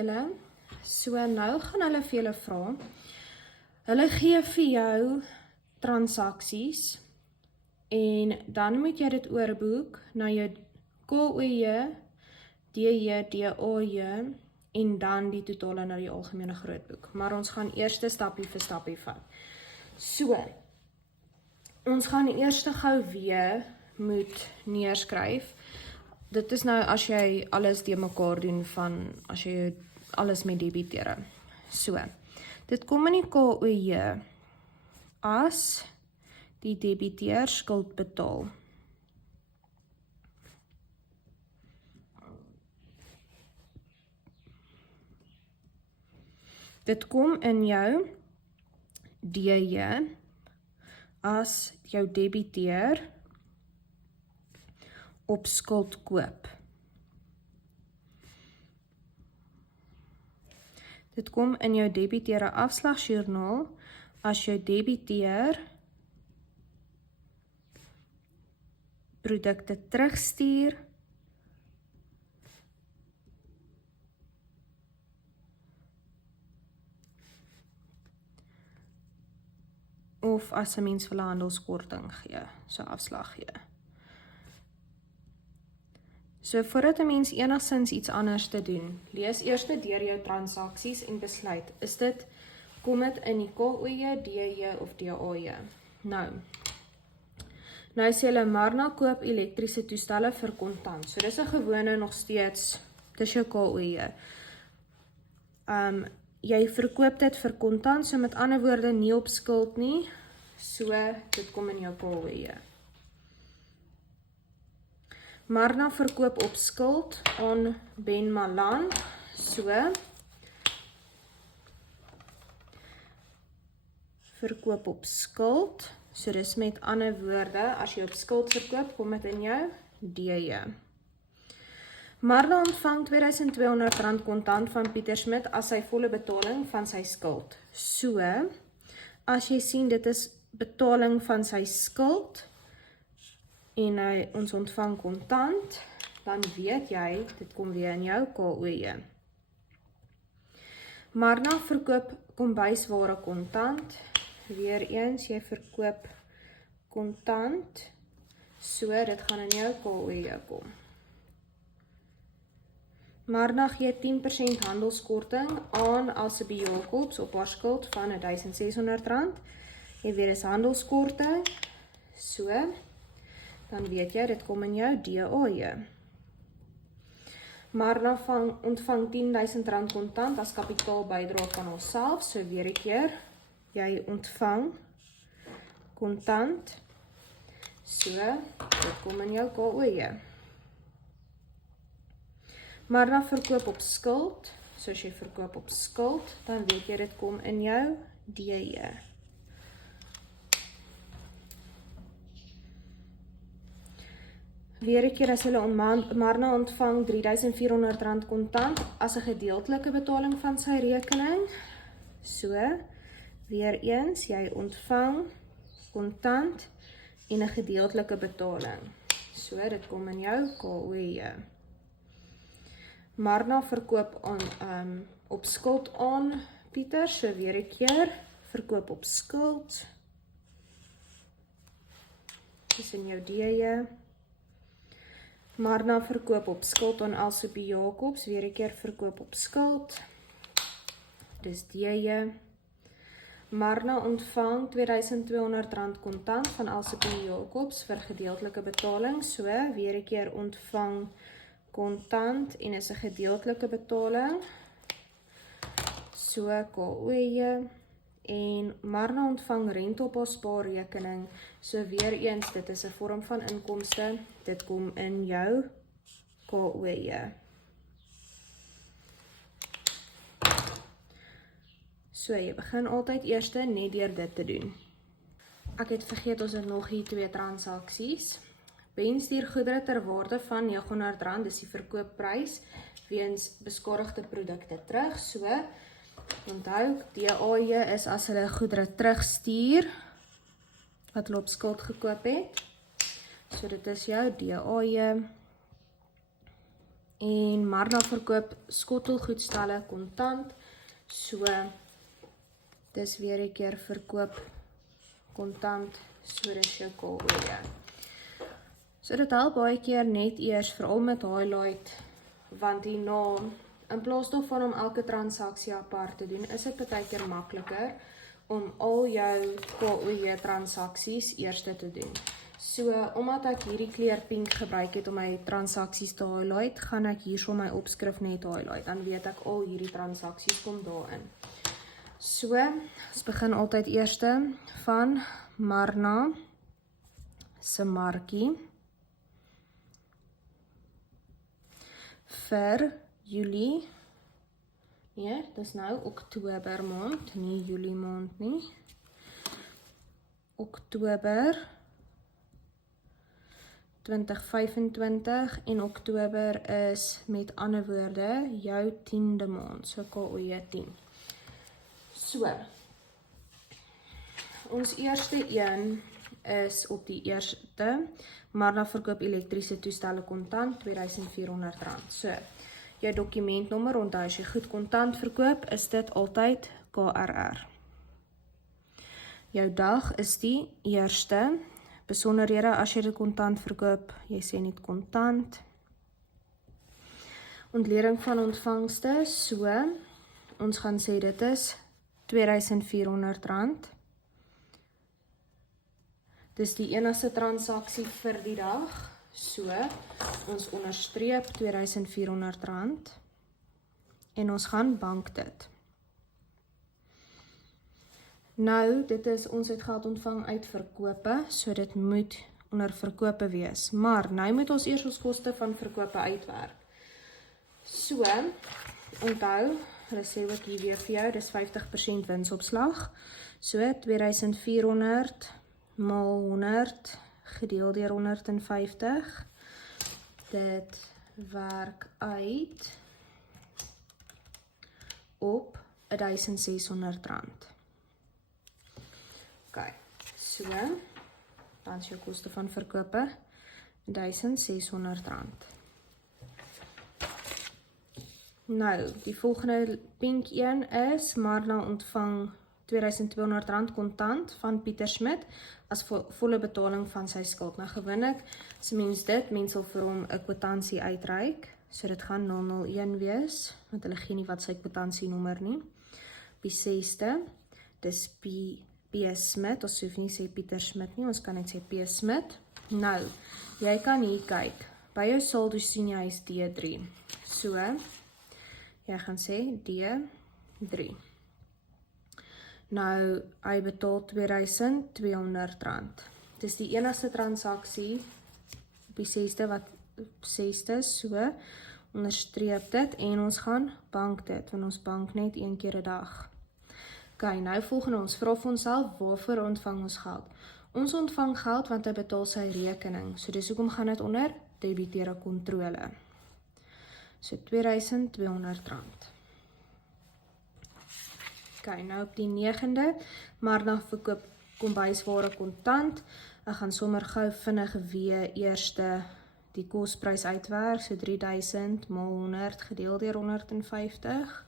julle. So nou gaan hulle vir julle vra. Hulle gee vir jou transaksies en dan moet jy dit oorboek na jou KOJ, DJ, DAJ en dan die totale na die algemene grootboek. Maar ons gaan eerste stappie vir stappie vat. So, ons gaan eers gou weer moet neerskryf. Dit is nou as jy alles de mekaar doen van, as jy alles met debitere. So, dit kom in die KOJ as die debiteer skuld betaal. Dit kom in jou DJ as jou debiteer op skuld koop. Dit kom in jou debiteure afslagsjoernaal as jou debiteer produkte terugstuur of as 'n mens vir 'n handelskorting gee, so afslag gee. So voordat 'n mens enigstens iets anders te doen, lees eers deur jou transaksies en besluit, kom dit in die KOJ, DJ of DAJ? Nou sê hulle Marna koop elektriese toestelle vir kontant. So dis 'n gewone nog steeds, dis jou KOJ. Jy verkoop dit vir kontant, so met ander woorde nie op skuld nie, so dit kom in jou KOJ. Marna verkoop op skuld aan Ben Malan, so verkoop op skuld, so dis met ander woorde, as jy op skuld verkoop, kom dit in jou DJ. Marna ontvang R2200 kontant van Pieter Smit as sy volle betaling van sy skuld. So, as jy sien dit is betaling van sy skuld en ons ontvang kontant, dan weet jy, dit kom weer in jou KOJ. Marna verkoop kombuisware kontant, weer eens, jy verkoop kontant, so dit gaan in jou KOJ kom. Marna gee 10% handelskorting aan Elsabie Jacobs op haar skuld van R1600. Jy weet is handelskorting, so, dan weet jy, dit kom in jou DAJ. Marna ontvang R10.000 kontant as kapitaalbydra van onsself, so weer 'n keer, jy ontvang kontant, so, dit kom in jou KOJ. Marna verkoop op skuld, so as jy verkoop op skuld, dan weet jy dit kom in jou DJ. Weer 'n keer as hulle Marna ontvang R3400 kontant as 'n gedeeltelike betaling van sy rekening, so, weer eens, jy ontvang kontant en 'n gedeeltelike betaling, so, dit kom in jou KOJ. Marna verkoop op skuld aan Pieter, so weer 'n keer, verkoop op skuld, dis in jou DJ. Marna verkoop op skuld aan Elsabie Jacobs, weer 'n keer verkoop op skuld, dis DJ. Marna ontvang R2200 kontant van Elsabie Jacobs vir gedeeltelike betaling, so weer 'n keer ontvang kontant en is 'n gedeeltelike betaling, so KOJ, en Marna ontvang rente op haar spaarrekening, so weer eens, dit is 'n vorm van inkomste, dit kom in jou KOJ. So, jy begin altyd eers net deur dit te doen. Ek het vergeet, ons het nog hier 2 transaksies. Ben stuur goedere ter waarde van R900, dis die verkoopprys, weens beskadigde produkte terug, so, onthou, DAJ is as hulle goedere terugstuur, wat hulle op skuld gekoop het, so dit is jou DAJ, en Marna verkoop skottelgoedstalle kontant, so dis weer 'n keer verkoop kontant, so dis jou KOE. So dit help baie keer net eers, veral met highlight, want hierna, in plaas daarvan om elke transaksie apart te doen, is dit baie keer makliker om al jou KOE transaksies eers te doen. So, omdat ek hierdie kleur pink gebruik het om my transaksies te highlight, gaan ek hierso my opskrif net highlight, dan weet ek al hierdie transaksies kom daarin. So, ons begin altyd eerste van Marna se markie vir Julie, nee, dis nou Oktober maand, nie Julie maand nie, Oktober 2025 en Oktober is met ander woorde jou 10de maand, so KOE 10. So, ons eerste een is op die eerste, Marna verkoop elektriese toestelle kontant, R2400. So, jou dokumentnommer, onthou as jy goed kontant verkoop, is dit altyd KRR. Jou dag is die eerste, besonderhede as jy dit kontant verkoop, jy sê net kontant. Ontleding van ontvangste, so, ons gaan sê dit is R2400. Dis die enigste transaksie vir die dag, so, ons onderstreep R2400 en ons gaan bank dit. Nou, dit is ons het geld ontvang uit verkope, so dit moet onder verkope wees. Maar, nou moet ons eers ons koste van verkope uitwerk. So, onthou, hulle sê wat hier weer vir jou, dis 50% winsopslag. So, R2400 mal 100 gedeel deur 150. Dit werk uit op R1600. Ok, so, dan is jou koste van verkope R1600. Nou, die volgende pink een is, Marna ontvang R2200 kontant van Pieter Smit as volle betaling van sy skuld. Nou gewoonlik, as mens dit, mens sal vir hom 'n kwitansie uitreik, so dit gaan 001 wees, want hulle gee nie wat sy kwitansie-nommer nie. Op die 6de, dis P. Smit, ons hoef nie sê Pieter Smit nie, ons kan net sê P. Smit. Nou, jy kan hier kyk, by jou saldo sien jy is D3, so, jy gaan sê D3. Nou, hy betaal R2200. Dis die enigste transaksie op die 6de, so, onderstreep dit, en ons gaan bank dit, want ons bank net een keer 'n dag. Ok, nou volgende ons, vra vir onsself, waarvoor ontvang ons geld? Ons ontvang geld, want hy betaal sy rekening, so dis hoekom gaan dit onder debiteure kontrole. So, R2200. Ok, nou op die 9de, Marna verkoop kombuisware kontant. Ek gaan sommer gou vinnig weer eerste die kosprys uitwerk, so 3000 mal 100 gedeel deur 150.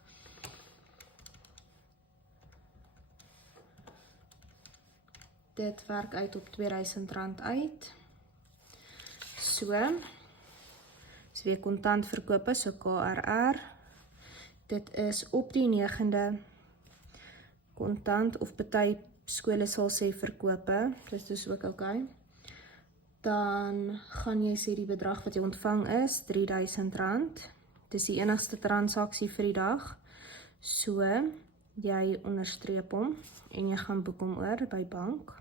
Dit werk uit op R2000 uit. So, is weer kontant verkope, so KRR. Dit is op die 9de kontant, of party skole sal sê verkope, dis dus ook ok. Dan gaan jy sê die bedrag wat jy ontvang is R3000. Dis die enigste transaksie vir die dag. So, jy onderstreep hom en jy gaan boek hom oor by bank.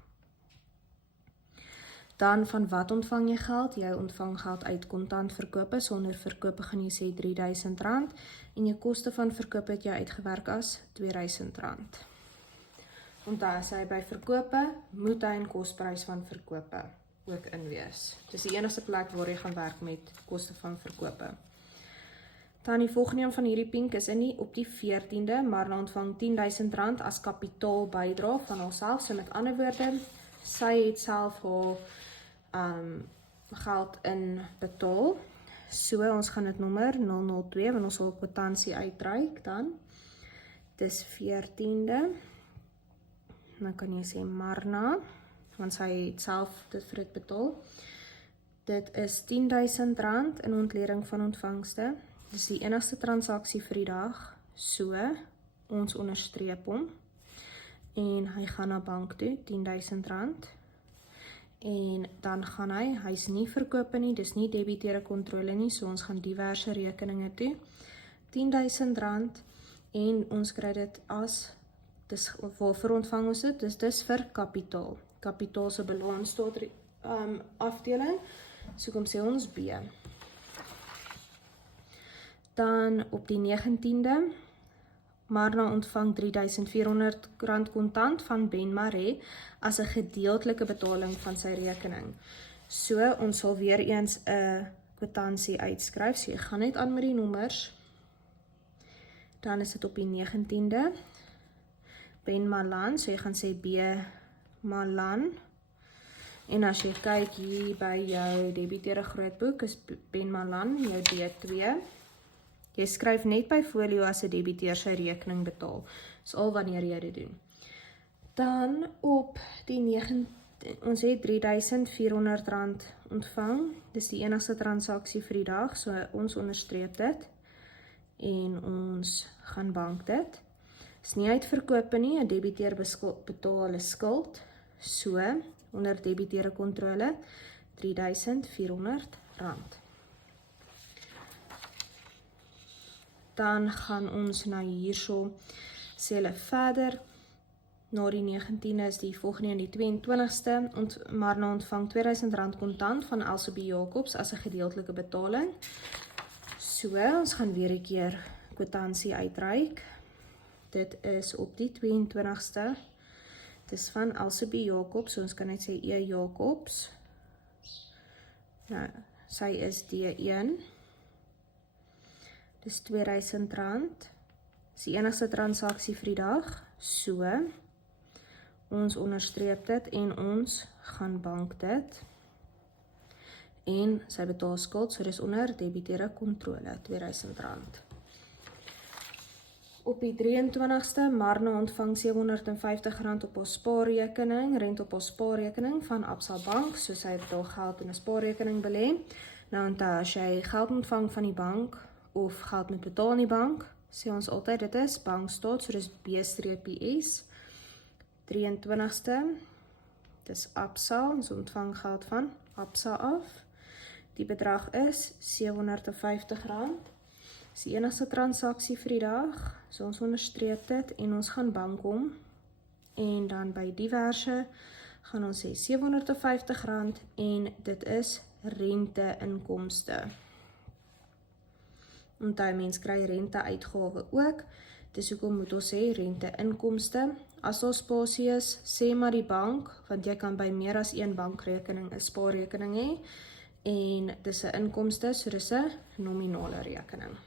Dan van wat ontvang jy geld? Jy ontvang geld uit kontant verkope, so onder verkope gaan jy sê R3000 en jou koste van verkope het jy uitgewerk as R2000. Onthou, as hy by verkope, moet hy 'n kosprys van verkope ook inwees. Dis die enigste plek waar jy gaan werk met koste van verkope. Dan die volgende een van hierdie pink is nie op die 14de, maar dan ontvang R10.000 as kapitaal bydra van haarself. So met ander woorde, sy het self haar geld in betaal. So, ons gaan dit nommer 002, want ons sal kwitansie uitreik dan. Dis 14de. Dan kan jy sê Marna, want sy het self dit vir dit betaal. Dit is R10.000 in ontleding van ontvangste. Dis die enigste transaksie vir die dag. So, ons onderstreep hom. En hy gaan na bank toe, R10.000. En dan gaan hy's nie verkope nie, dis nie debiteure kontrole nie, so ons gaan diverse rekeninge toe. R10.000 en ons kry dit as, dis waarvoor ontvang ons dit, dis vir kapitaal. Kapitaal se balans tot afdeling, so kom sê ons B. Dan op die 19de, Marna ontvang R3.400 kontant van Ben Maree as 'n gedeeltelike betaling van sy rekening. So, ons sal weer eens 'n kwitansie uitskryf. So, jy gaan net aan met die nommers. Dan is dit op die 19de. Ben Malan, so jy gaan sê B Malan. En as jy kyk hier by jou debiteure grootboek, is Ben Malan jou D2. Jy skryf net by folio as 'n debiteur sy rekening betaal. Dis al wanneer jy dit doen. Dan op die 9, ons het R3.400 ontvang. Dis die enigste transaksie vir die dag, so ons onderstreep dit. En ons gaan bank dit. Is nie uitverkope nie, 'n debiteur betaal 'n skuld. So, onder debiteure kontrole, R3.400. Dan gaan ons na hierso, sê hulle verder, na die 19de is die volgende en die 22ste, Marna ontvang R2.000 kontant van Elsabie Jacobs as 'n gedeeltelike betaling. So, ons gaan weer 'n keer kwitansie uitreik. Dit is op die 22ste. Dit is van Elsabie Jacobs, so ons kan net sê E. Jacobs. Nou, sy is D1. Dis R2.000. Dis die enigste transaksie vir die dag. So, ons onderstreep dit en ons gaan bank dit. En sy betaal skuld, so dis onder debiteure kontrole, R2.000. Op die 23ste, Marna ontvang R750 op haar spaarrekening, rente op haar spaarrekening van Absa Bank, so sy het al geld in 'n spaarrekening belê. Nou onthou, as jy geld ontvang van die bank, of geld moet betaal in die bank, sê ons altyd dit is bankstaat, so dis B-S. 23ste, dis Absa, ons ontvang geld van Absa af. Die bedrag is R750. Dis die enigste transaksie vir die dag, so ons onderstreep dit en ons gaan bank hom. En dan by diverse gaan ons sê R750 en dit is rente-inkomste. Onthou, mens kry rente-uitgawe ook, dis hoekom moet ons sê rente-inkomste. As daar spasie is, sê maar die bank, want jy kan by meer as een bankrekening 'n spaarrekening hê, en dis 'n inkomste, so dis 'n nominale rekening.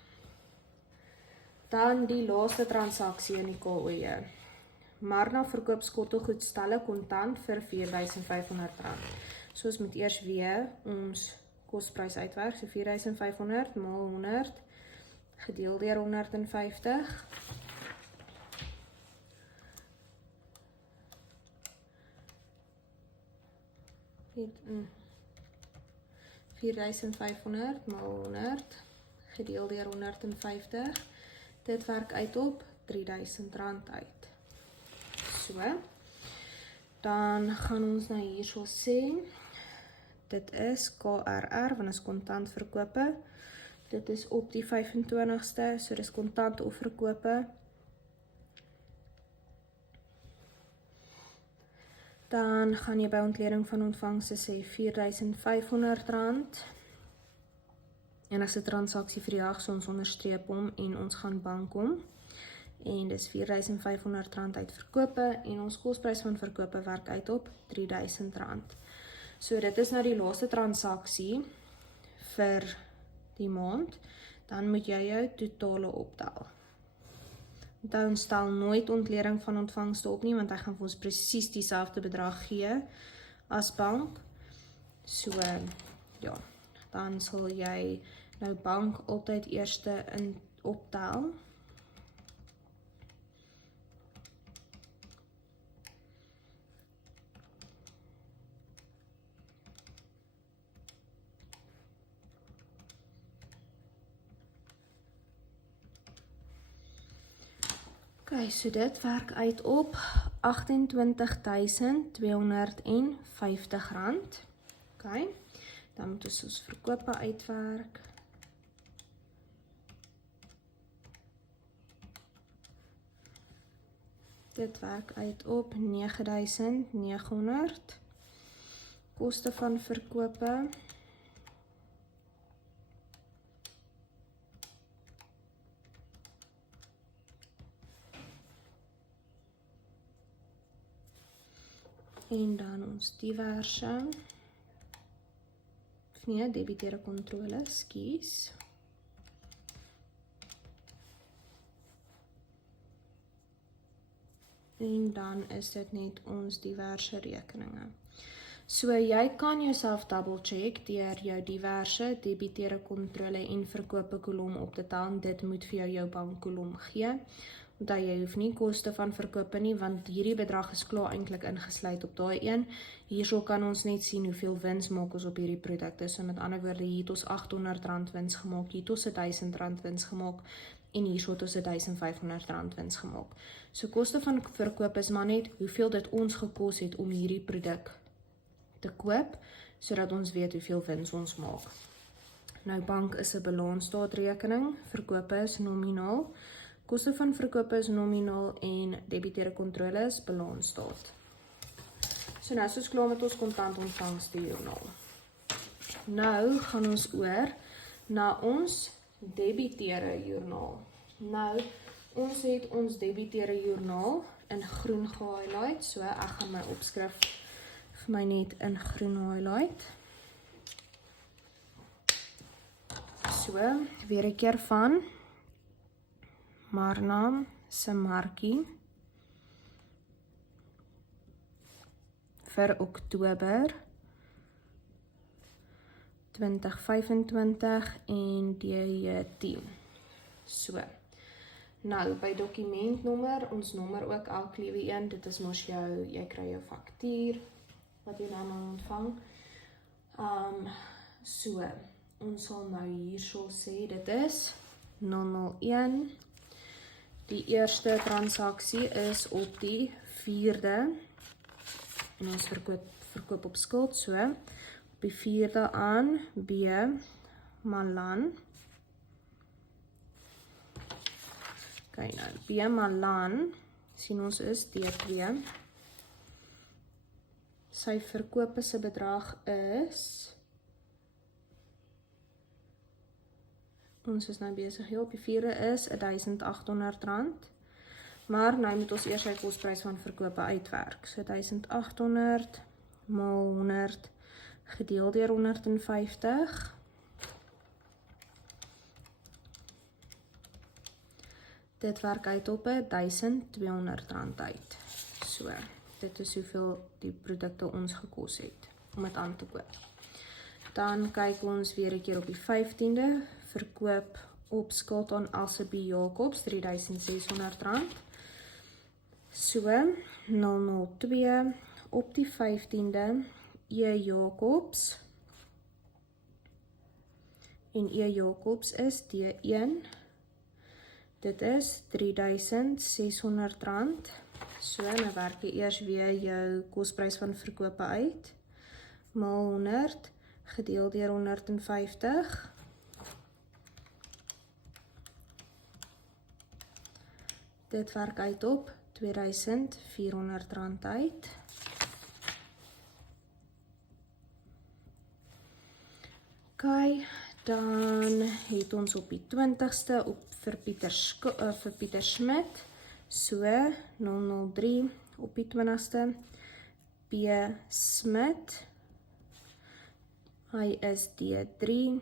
Dan die laaste transaksie in die KOJ. Marna verkoop skottelgoedstalle kontant vir R4.500. So ons moet eers weer ons kosprys uitwerk, so R4.500 maal 100 gedeel deur 150. R4.500 maal 100 gedeel deur 150. Dit werk uit op R3.000 uit. So, dan gaan ons nou hierso sê, dit is KRR, want is kontant verkope. Dit is op die 25ste, so dis kontant of verkope. Dan gaan jy by ontleding van ontvangste sê R4.500. En as 'n transaksie vir die dag, so ons onderstreep hom en ons gaan bank hom. En dis R4.500 uit verkope en ons kosprys van verkope werk uit op R3.000. So dit is nou die laaste transaksie vir die maand. Dan moet jy jou totale optel. Onthou, ons stel nooit ontleding van ontvangste op nie, want hy gaan vir ons presies dieselfde bedrag gee as bank. So, ja, dan sal jy Nou bank altyd eerste in optel. Okay, so dit werk uit op R28.250. Okay, dan moet ons verkope uitwerk. Dit werk uit op 9.900. Koste van verkope. En dan ons diverse. Of nee, debiteure kontrole, skus. En dan is dit net ons diverse rekeninge. So jy kan jouself double check deur jou diverse debiteure kontrole en verkope kolom op te tel. Dit moet vir jou bankkolom gee. Dat jy hoef nie koste van verkope nie, want hierdie bedrag is klaar eintlik ingesluit op daai een. Hierso kan ons net sien hoeveel wins maak ons op hierdie produkte. So met ander woorde, hier het ons R800 wins gemaak, hier het ons R1000 wins gemaak en hierso het ons R1500 wins gemaak. So koste van verkoop is maar net hoeveel dit ons gekos het om hierdie produk te koop, sodat ons weet hoeveel wins ons maak. Nou bank is 'n balansstaatrekening, verkope is nominaal. Koste van verkope is nominaal en debiteure kontrole is balansstaat. So nou is ons klaar met ons kontantontvangste joernaal. Nou gaan ons oor na ons debiteure joernaal. Nou, ons het ons debiteure joernaal in groen gehighlight, so ek gaan my opskrif vir my net in groen highlight. So, weer 'n keer van Marna se markie vir Oktober 2025 en DJ10. So, nou by dokumentnommer, ons nommer ook elke liewe een, dit is mos jy kry jou faktuur wat jy nou ontvang. So, ons sal nou hierso sê, dit is 001. Die eerste transaksie is op die 4de en ons verkoop op skuld, so op die 4de aan B Malan. Okay, nou B Malan sien ons is D2. Sy verkope se bedrag is, ons is nou besig hier op die 4de is R1800, maar nou moet ons eers sy kosprys van verkope uitwerk. So 1800 maal 100 gedeel deur 150. Dit werk uit op R1200 uit. So, dit is hoeveel die produkte ons gekos het om dit aan te koop. Dan kyk ons weer 'n keer op die 15de, verkoop op skuld aan Elsabie Jacobs, R3600. So, 002 op die 15de, E Jacobs. En E Jacobs is D1. Dit is R3600. So, nou werk jy eers weer jou kosprys van verkope uit. Maal 100 gedeel deur 150. Dit werk uit op R2400 uit. Okay, dan het ons op die 20ste vir Pieter Smit, so 003 op die 20ste, P Smit, hy is D3,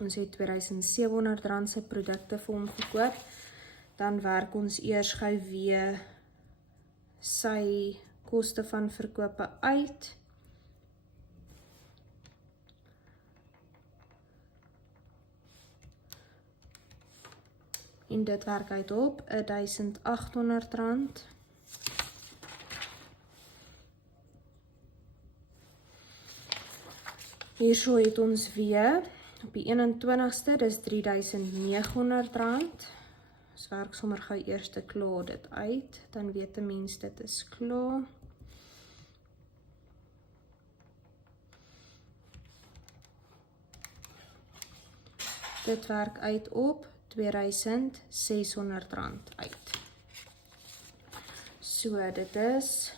ons het R2700 se produkte vir hom verkoop, dan werk ons eers gou weer sy koste van verkope uit. En dit werk uit op R1.800. Hierso het ons weer op die 21ste, dis R3.900. Ons werk sommer gou eers klaar dit uit, dan weet 'n mens dit is klaar. Dit werk uit op R2.600 uit. So dit is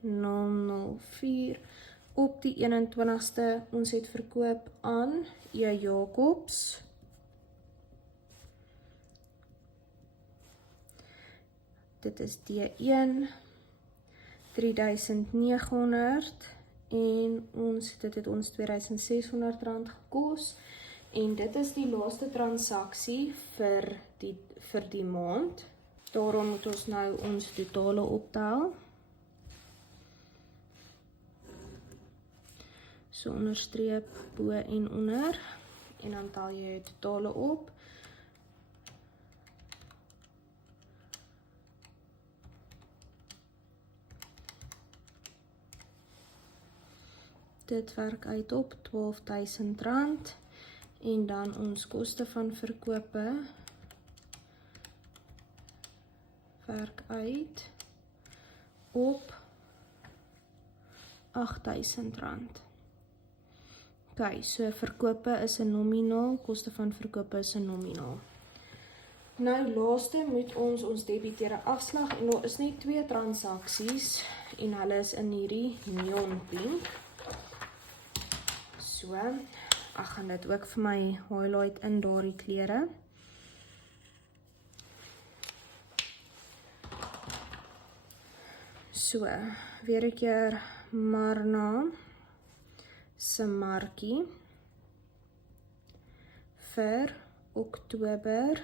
004 op die 21ste. Ons het verkoop aan E. Jacobs. Dit is D1 R3.900 en dit het ons R2.600 gekos. En dit is die laaste transaksie vir die maand. Daarom moet ons nou ons totale optel. So onderstreep bo en onder. En dan tel jy jou totale op. Dit werk uit op R12.000. En dan ons koste van verkope werk uit op R8.000. Ok, so verkope is 'n nominaal, koste van verkope is 'n nominaal. Nou laaste moet ons debiteerde afslag en daar is net 2 transaksies en hulle is in hierdie neon pink. So, ek gaan dit ook vir my highlight in daardie kleure. So, weer 'n keer Marna se markie vir Oktober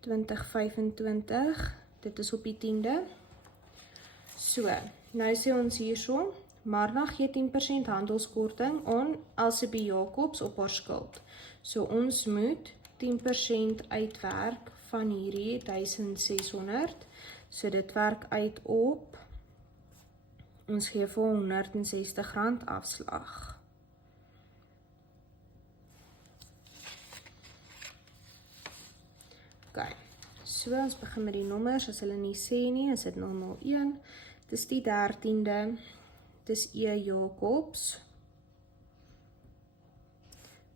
2025. Dit is op die 10de. So, nou sê ons hierso, Marna gee 10% handelskorting aan LCB Jacobs op haar skuld. So ons moet 10% uitwerk van hierdie 1.600. So dit werk uit op, ons gee vir R160 afslag. Ok, so ons begin met die nommers, as hulle nie sê nie, is dit 001, dis die 13de, dis E. Jacobs,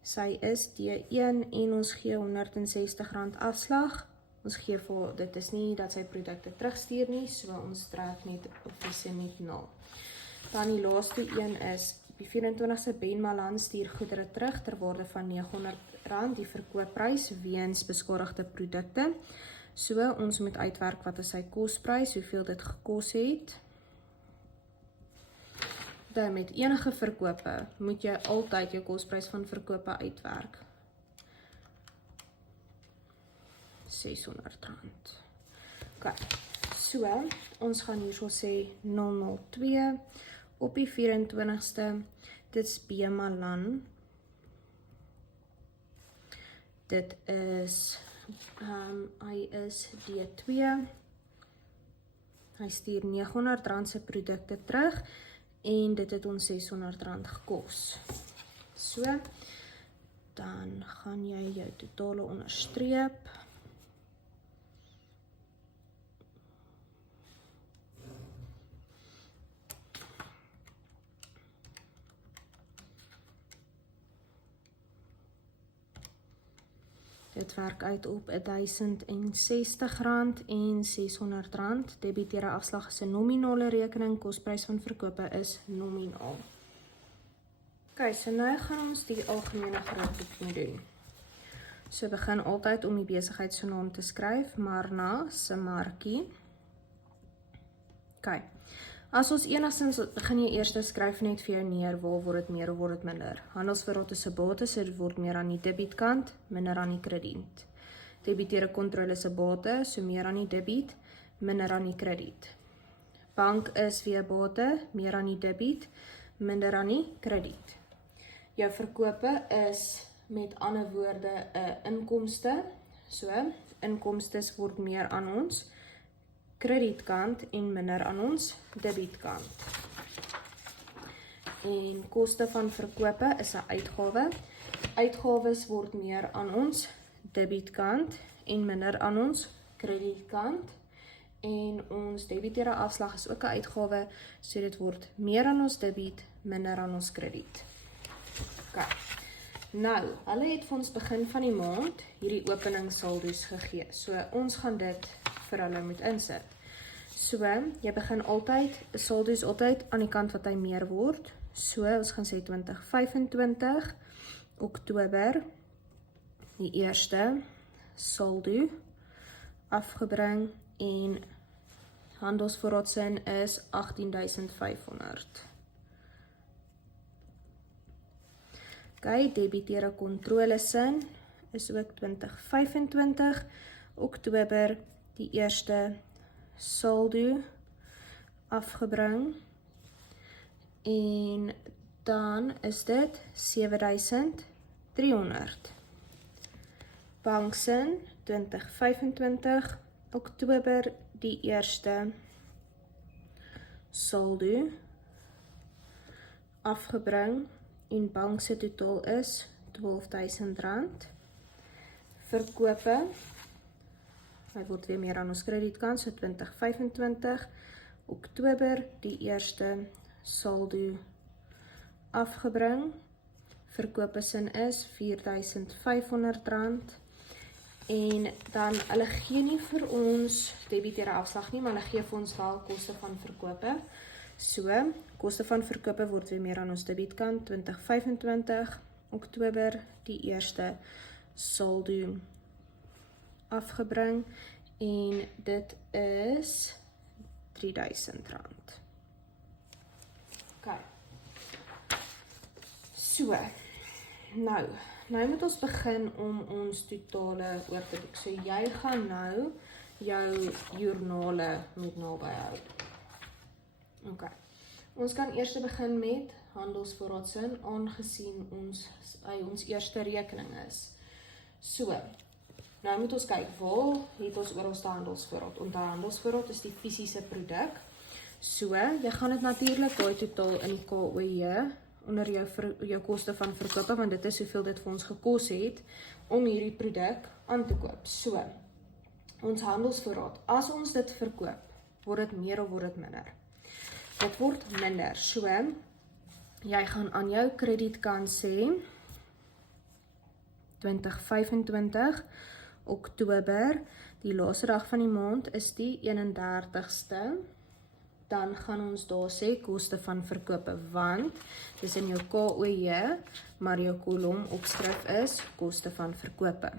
sy is D1 en ons gee R160 afslag. Ons gee vir, dit is nie dat sy produkte terugstuur nie, so ons trek net op die met 0. Dan die laaste een is, op die 24ste Ben Malan stuur goedere terug ter waarde van R900, die verkoopprys weens beskadigde produkte. So ons moet uitwerk wat is sy kosprys, hoeveel dit gekos het. Dan met enige verkope moet jy altyd jou kosprys van verkope uitwerk. R600. Ok, so, ons gaan hierso sê 002 op die 24ste, dit is B. Malan. Dit is, hy is D2, hy stuur R900 se produkte terug, en dit het ons R600 gekos. So, dan gaan jy jou totale onderstreep. Dit werk uit op R1.060 en R600. Debiteerde afslag is 'n nominale rekening, kosprys van verkope is nominaal. Ok, so nou gaan ons die algemene grootboek doen. So begin altyd om die besigheidnaam te skryf, Marna se markie. Ok, as ons enigstens begin jy eers skryf net vir jou neer, waar word dit meer of word dit minder. Handelsverrate se bates, so dit word meer aan die debietkant, minder aan die krediet. Debiteerde kontrole se bate, so meer aan die debiet, minder aan die krediet. Bank is weer bate, meer aan die debiet, minder aan die krediet. Jou verkope is met ander woorde 'n inkomste, So, inkomstes word meer aan ons kredietkant en minder aan ons debietkant. En koste van verkope is 'n uitgawe. Uitgawes word meer aan ons debietkant en minder aan ons kredietkant. En ons debiteerde afslag is ook 'n uitgawe, so dit word meer aan ons debiet, minder aan ons krediet. OK. Nou, hulle het vir ons begin van die maand hierdie openingssaldo's gegee. So ons gaan dit vir hulle moet insit. So, jy begin altyd, saldo is altyd aan die kant wat hy meer word. So, ons gaan sê 2025, Oktober, die eerste saldo afgebring en handelsvoorraadsin is 18.500. OK, debiteerde kontrolesin is ook 2025, Oktober, die eerste saldo afgebring en dan is dit 7.300. Banksin 2025 Oktober die eerste saldo afgebring en bankse totaal is R12.000. Verkope, hy word weer meer aan ons kredietkant, so 2025 Oktober die eerste saldo afgebring. Verkopesin is R4.500 en dan hulle gee nie vir ons debiteerde afslag nie, maar hulle gee vir ons wel koste van verkope. So, koste van verkope word weer meer aan ons debietkant 2025 Oktober die eerste saldo afgebring en dit is R3.000. OK. So, nou moet ons begin om ons totale oor te boek. So, jy gaan nou jou joernale moet naby hou. OK. Ons kan eers begin met handelsvoorraadsin, aangesien ons eerste rekening is. So, nou moet ons kyk, waar het ons oor ons handelsvoorraad? Onthou, handelsvoorraad is die fisiese produk. So, jy gaan dit natuurlik daai totaal in die KOJ onder jou koste van verkope, want dit is hoeveel dit vir ons gekos het om hierdie produk aan te koop. So, ons handelsvoorraad, as ons dit verkoop, word dit meer of word dit minder? Dit word minder. So, jy gaan aan jou kredietkant sê 2025 Oktober, die laaste dag van die maand is die 31ste. Dan gaan ons daar sê koste van verkope, want dis in jou KOJ, maar jou kolom opskrif is koste van verkope.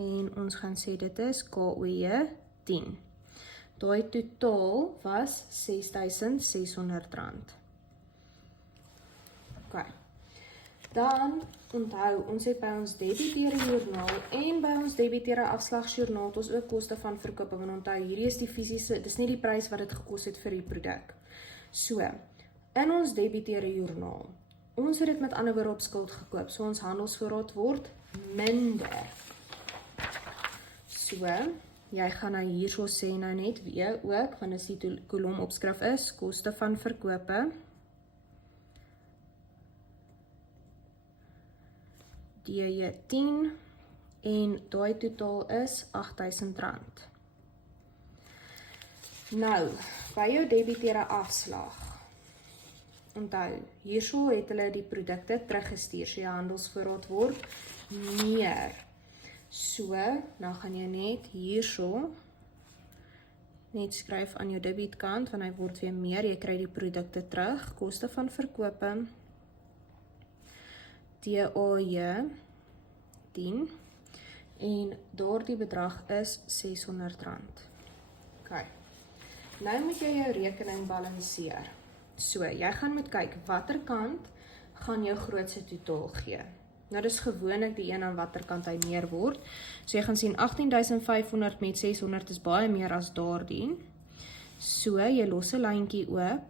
En ons gaan sê dit is KOJ 10. Daai totaal was R6.600. OK. Dan onthou, ons het by ons debiteerde joernaal en by ons debiteerde afslagsjoernaal het ons ook koste van verkope, want onthou, hierdie is die fisiese, dis nie die prys wat dit gekos het vir die produk. So, in ons debiteerde joernaal, ons het dit met ander woorde op skuld gekoop, so ons handelsvoorraad word minder. So, jy gaan nou hierso sê nou net weer ook, want as die kolom opskrif is, koste van verkope, DJ10 en daai totaal is R8.000. Nou, by jou debiteerde afslag, onthou, hierso het hulle die produkte teruggestuur, so jou handelsvoorraad word meer. So, nou gaan jy net hierso net skryf aan jou debietkant, want hy word weer meer, jy kry die produkte terug, koste van verkope, DAJ 10 en daardie bedrag is R600. OK. Nou moet jy jou rekening balanseer. So, jy gaan moet kyk, watter kant gaan jou grootste totaal gee. Nou, dis gewoonlik die een aan watter kant hy meer word. So, jy gaan sien 18.500 met 600 is baie meer as daardie. So, jy los 'n lyntjie oop.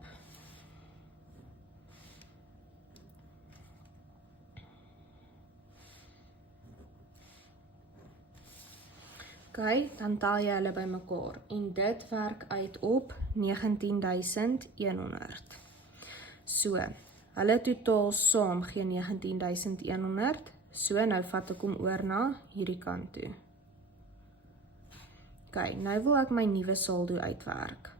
dan tel jy hulle bymekaar en dit werk uit op 19.100. So, hulle totaal saam gee 19.100, so nou vat ek hom oor na hierdie kant toe. Nou wil ek my nuwe saldo uitwerk.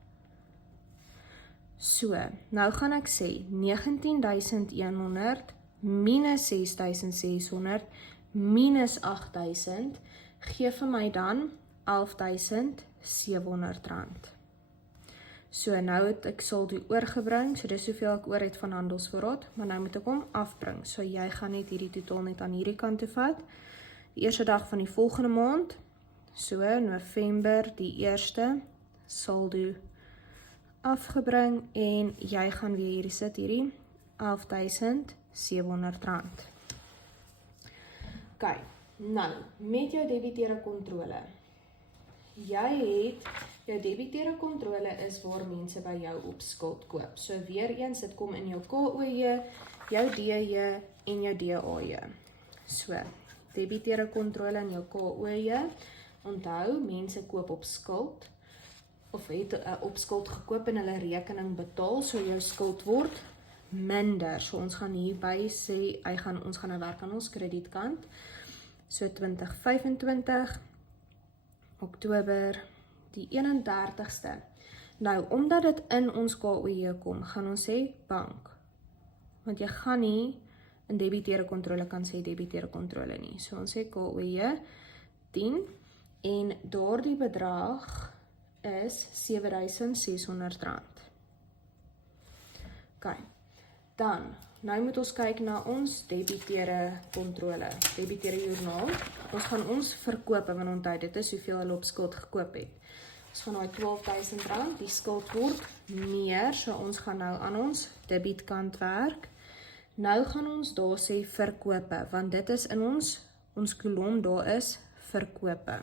So, nou gaan ek sê 19.100 minus 6.600 minus 8.000 gee vir my dan 11.700 rand. So nou het ek saldo oorgebring, so dis soveel ek oor het van handelsvoorraad, maar nou moet ek hom afbring. So jy gaan net hierdie totaal net aan hierdie kant toe vat. Die eerste dag van die volgende maand, so November die 1ste, saldo afgebring en jy gaan weer hierdie sit hierdie 11.700 rand. Nou, met jou debiteure kontrole. Jy het, jou debiteure kontrole is waar mense by jou op skuld koop. So weer eens, dit kom in jou KOJ, jou DJ en jou DAJ. So, debiteure kontrole in jou KOJ, onthou, mense koop op skuld, of het op skuld gekoop en hulle rekening betaal, so jou skuld word minder. So ons gaan hierby sê, ons gaan nou werk aan ons kredietkant. So 2025, Oktober, die 31ste. Nou, omdat dit in ons KOJ kom, gaan ons sê bank. Want jy gaan nie in debiteure kontrole kan sê debiteure kontrole nie. So ons sê KOJ 10 en daardie bedrag is 7.600 rand. Dan, nou moet ons kyk na ons debiteure kontrole, debiteure joernaal. Ons gaan ons verkope, want onthou, dit is hoeveel hulle op skuld gekoop het. Ons gaan nou 12.000 rand, die skuld word meer, so ons gaan nou aan ons debietkant werk. Nou gaan ons daar sê verkope, want dit is in ons kolom, daar is verkope.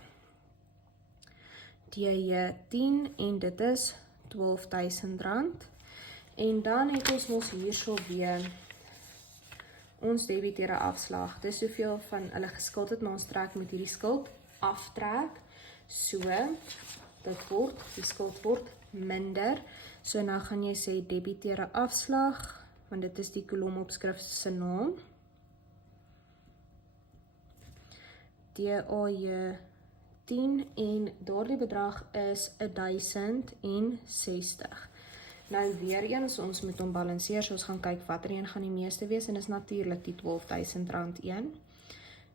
DJ 10 en dit is 12.000 rand. En dan het ons mos hierso weer ons debiteure afslag. Dis soveel van hulle geskuld het, maar ons trek met hierdie skuld aftrek. So, die skuld word minder. So nou gaan jy sê debiteure afslag, want dit is die kolomopskrif se naam. DAJ 10 en daardie bedrag is 1060. Nou weer eens, ons moet hom balanseer, so ons gaan kyk watter een gaan die meeste wees, en is natuurlik die 12.000 rand een.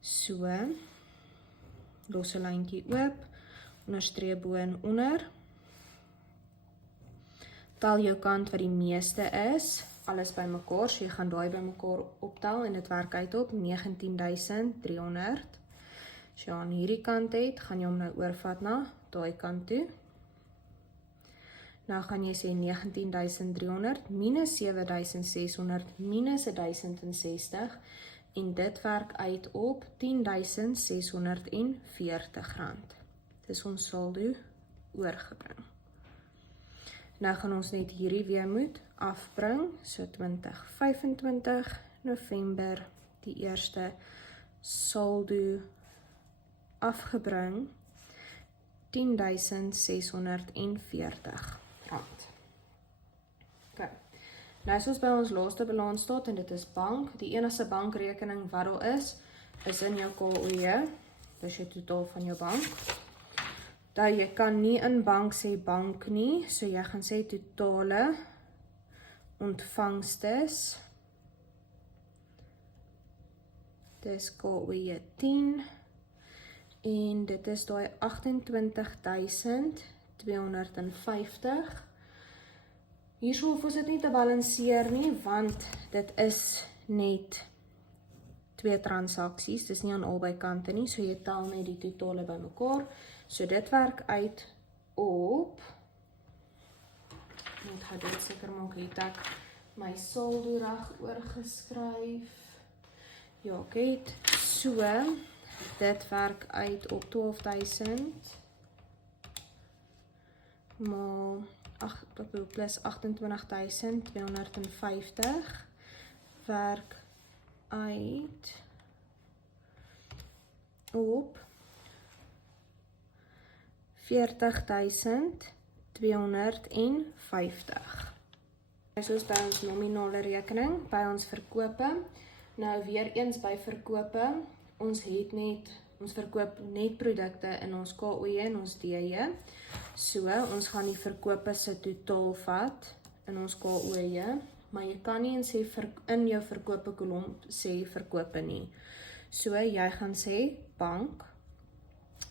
So, los 'n lyntjie oop, onderstreep bo en onder. Tel jou kant wat die meeste is, alles by mekaar, so jy gaan daai by mekaar optel, en dit werk uit op 19.300. As jy aan hierdie kant het, gaan jy hom nou oorvat na daai kant toe. Nou gaan jy sê 19.300 minus 7.600 minus 1.060 en dit werk uit op 10.640 rand. Dis ons saldo oorgebring. Nou gaan ons net hierdie weer moet afbring, so 2025 November die 1ste saldo afgebring 10.640 rand. Nou is ons by ons laaste balansstaat en dit is bank. Die enigste bankrekening wat daar is in jou KOJ, dis jou totaal van jou bank. Dat jy kan nie in bank sê bank nie, so jy gaan sê totale ontvangstes. Dis KOJ 10 en dit is daai 28.250. Hierso hoef ons dit nie te balanseer nie, want dit is net 2 transaksies, dis nie aan albei kante nie, so jy tel net die totale by mekaar. So dit werk uit op, ek gaan dit seker maak, het ek my saldo reg oorgeskryf. Ja, ek het so, dit werk uit op 12.000 maar plus 28.250 werk uit op 40.250. Soos by ons nominale rekening, by ons verkope. Nou weer eens by verkope, ons verkoop net produkte in ons KOJ en ons DJ. So, ons gaan die verkope se totaal vat in ons KOJ, maar jy kan nie in jou verkope kolom sê verkope nie. So, jy gaan sê bank,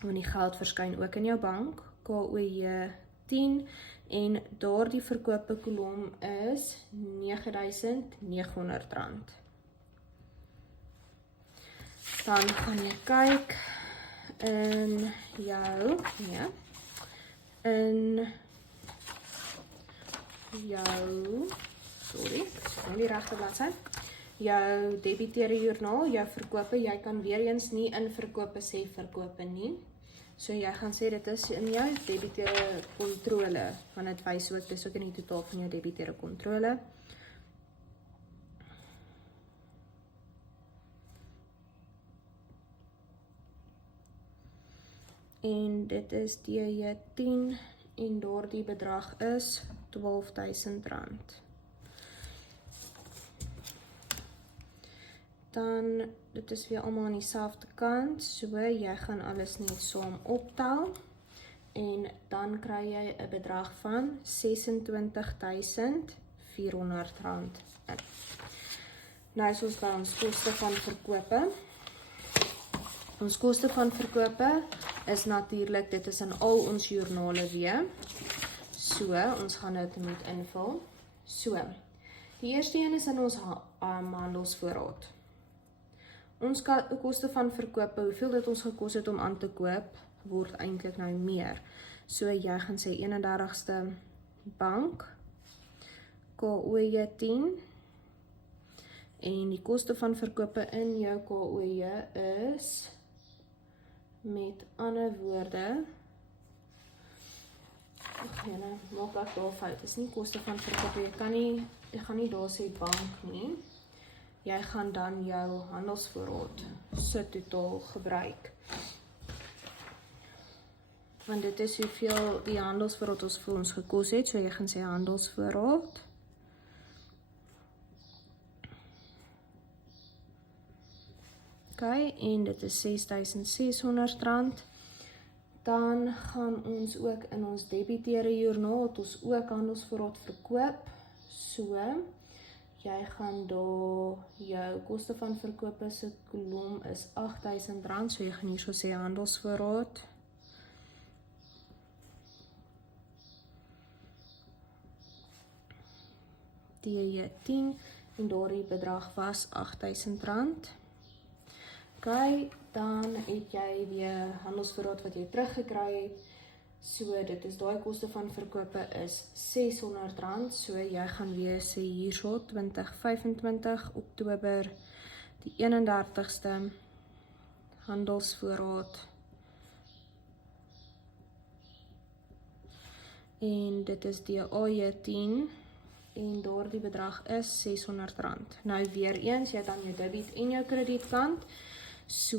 want die geld verskyn ook in jou bank, KOJ 10, en daardie verkope kolom is R9.900. Dan gaan jy kyk in jou, sorry, die regte bladsy, jou debiteerde joernaal, jou verkope, jy kan weer eens nie in verkope sê verkope nie. So jy gaan sê dit is in jou debiteerde kontrole, want dit wys ook, dit is ook in die totaal van jou debiteerde kontrole. En dit is DJ10 en daardie bedrag is R12.000. Dan, dit is weer allemaal aan dieselfde kant, so jy gaan alles net saam optel en dan kry jy 'n bedrag van R26.400 in. Nou soos by ons koste van verkope. Ons koste van verkope is natuurlik, dit is in al ons joernale weer. So, ons gaan dit moet invul. So, die eerste een is in ons handelsvoorraad. Ons koste van verkope, hoeveel dit ons gekos het om aan te koop, word eintlik nou meer. So, jy gaan sê 31ste bank, KOJ 10, en die koste van verkope in jou KOJ is, met ander woorde, maak ek daar fout, is nie koste van verkoop, jy gaan nie daar sê bank nie, jy gaan dan jou handelsvoorraad se totaal gebruik, want dit is hoeveel die handelsvoorraad ons vir ons gekos het, so jy gaan sê handelsvoorraad, en dit is R6.600, dan gaan ons ook in ons debiteerde joernaal, het ons ook handelsvoorraad verkoop, so, jy gaan daar, jou koste van verkope se kolom is R8.000, so jy gaan hier so sê handelsvoorraad, DJ10, en daardie bedrag was R8.000, dan het jy weer handelsvoorraad wat jy teruggekry het, so dit is daai koste van verkope is R600, so jy gaan weer sê hierso 2025 Oktober die 31ste handelsvoorraad, en dit is die AJ10, en daardie bedrag is R600. Nou weer eens, jy het dan jou debiet en jou kredietkant, so,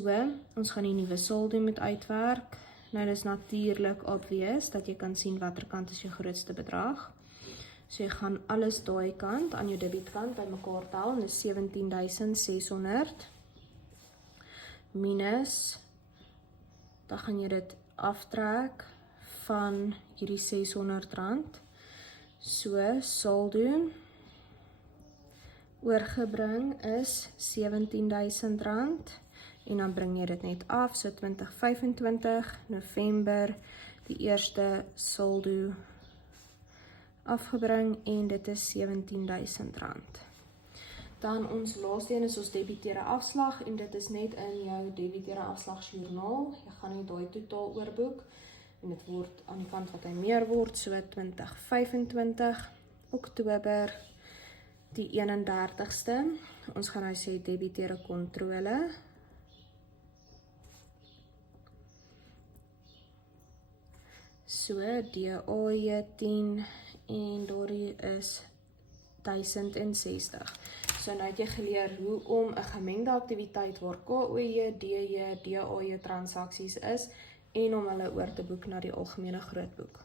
ons gaan die nuwe saldo moet uitwerk. Nou, dit is natuurlik obvious, dat jy kan sien watter kant is jou grootste bedrag. So, jy gaan alles daai kant, aan jou debietkant, by mekaar tel, en dit is 17.600, minus, dan gaan jy dit aftrek, van hierdie R600, so, saldo, oorgebring is R17.000, en dan bring jy dit net af, so 2025 November, die eerste saldo afgebring, en dit is R17.000. Dan ons laaste een is ons debiteerde afslag, en dit is net in jou debiteerde afslagsjoernaal, jy gaan net daai totaal oorboek, en dit word aan die kant wat hy meer word, so 2025 Oktober, die 31ste, ons gaan nou sê debiteerde kontrole, so, DAJ10 en daardie is 1060. So nou het jy geleer hoe om 'n gemengde aktiwiteit waar KOJ, DJ, DAJ transaksies is en om hulle oor te boek na die algemene grootboek.